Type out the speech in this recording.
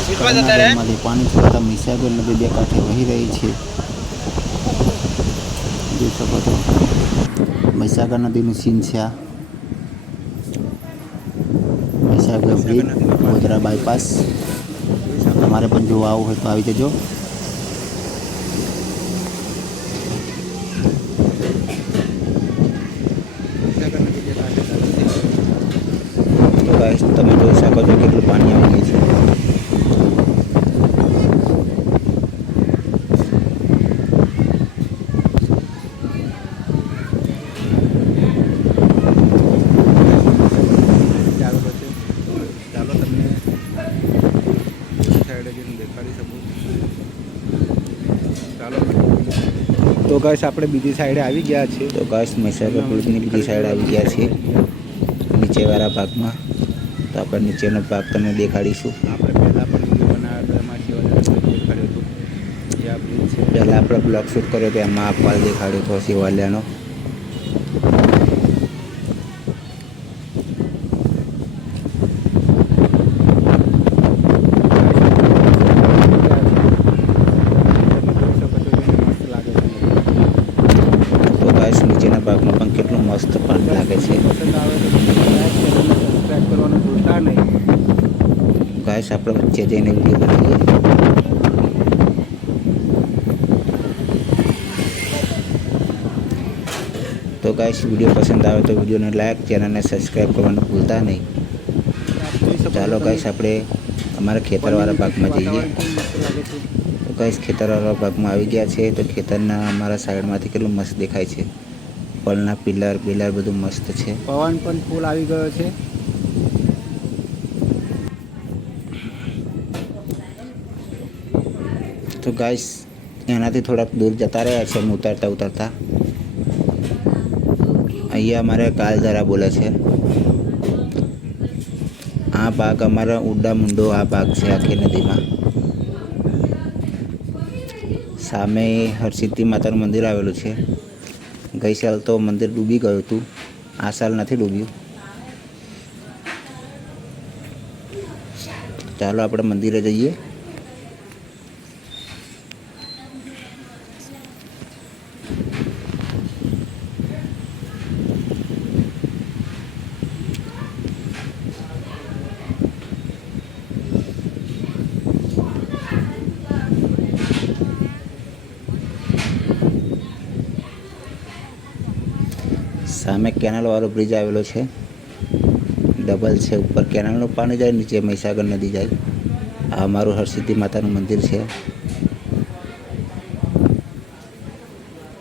પાણી છોડતા મહીસાગર નદી બે કાંઠે વહી રહી છે. જોઈ શકો છો. મહીસાગર નદીનું સીન છે આ. મહીસાગર બ્રિજ ગોધરા બાયપાસ તમારે પણ જોવા આવવું હોય તો આવી જજો. તમે જોઈ શકો છો કેટલું પાણી આવી ગયું છે. જઈને દેખાડી શકું ચાલો તો ગાઈસ આપણે બીજી સાઈડે આવી ગયા છીએ. તો ગાઈસ મહેસાગર બ્રિજની બીજી સાઈડ આવી ગયા છે નીચેવાળા ભાગમાં. તો આપણે નીચેનો ભાગ તમને દેખાડીશું. આપણે પહેલાં પણ વીડિયો બનાવ્યો એમાં દેખાડ્યું હતું એ આ છે. પહેલાં આપણે બ્લોગ શૂટ કર્યો તો એમાં અપવાલ દેખાડ્યો હતો શિવાલયનો તો ગાઈસ નીચેના ભાગમાં પણ કેટલું મસ્ત પણ લાગે છે. ગાઈસ, આપણે વચ્ચે જઈને વીડિયો બનાવીએ. તો ગાઈસ વીડિયો પસંદ આવે તો વિડીયોને લાઈક ચેનલને સબસ્ક્રાઈબ કરવાનું ભૂલતા નહીં. ચાલો ગાઈસ, આપણે અમારા ખેતરવાળા ભાગમાં જઈએ. તો ગાઈસ, ખેતરવાળા ભાગમાં આવી ગયા છે તો ખેતરના અમારા સાઈડમાંથી કેટલું મસ્ત દેખાય છે. પલના પિલર પિલર બધું મસ્ત છે. પવન પણ ફૂલ આવી ગયો છે. તો ગાઈસ એનાથી થોડાક દૂર જતા રહ્યા છે અમે ઉતારતા ઉતારતા. અહીંયા અમારે કાલધારા બોલે છે. આ ભાગ અમારા ઉડા મુંડો આ ભાગ છે આખી નદીમાં. સામે હરસિદ્ધિ માતાનું મંદિર આવેલું છે. ગઈ સાલ તો મંદિર ડૂબી ગયું હતું. આ સાલ નથી ડૂબ્યું. ચાલો આપણે મંદિરે જઈએ. સામે કેનાલવાળો બ્રિજ આવેલો છે. ડબલ છે, ઉપર કેનાલનું પાણી જાય, નીચે મહીસાગર નદી જાય. આ અમારું હરસિદ્ધિ માતાનું મંદિર છે.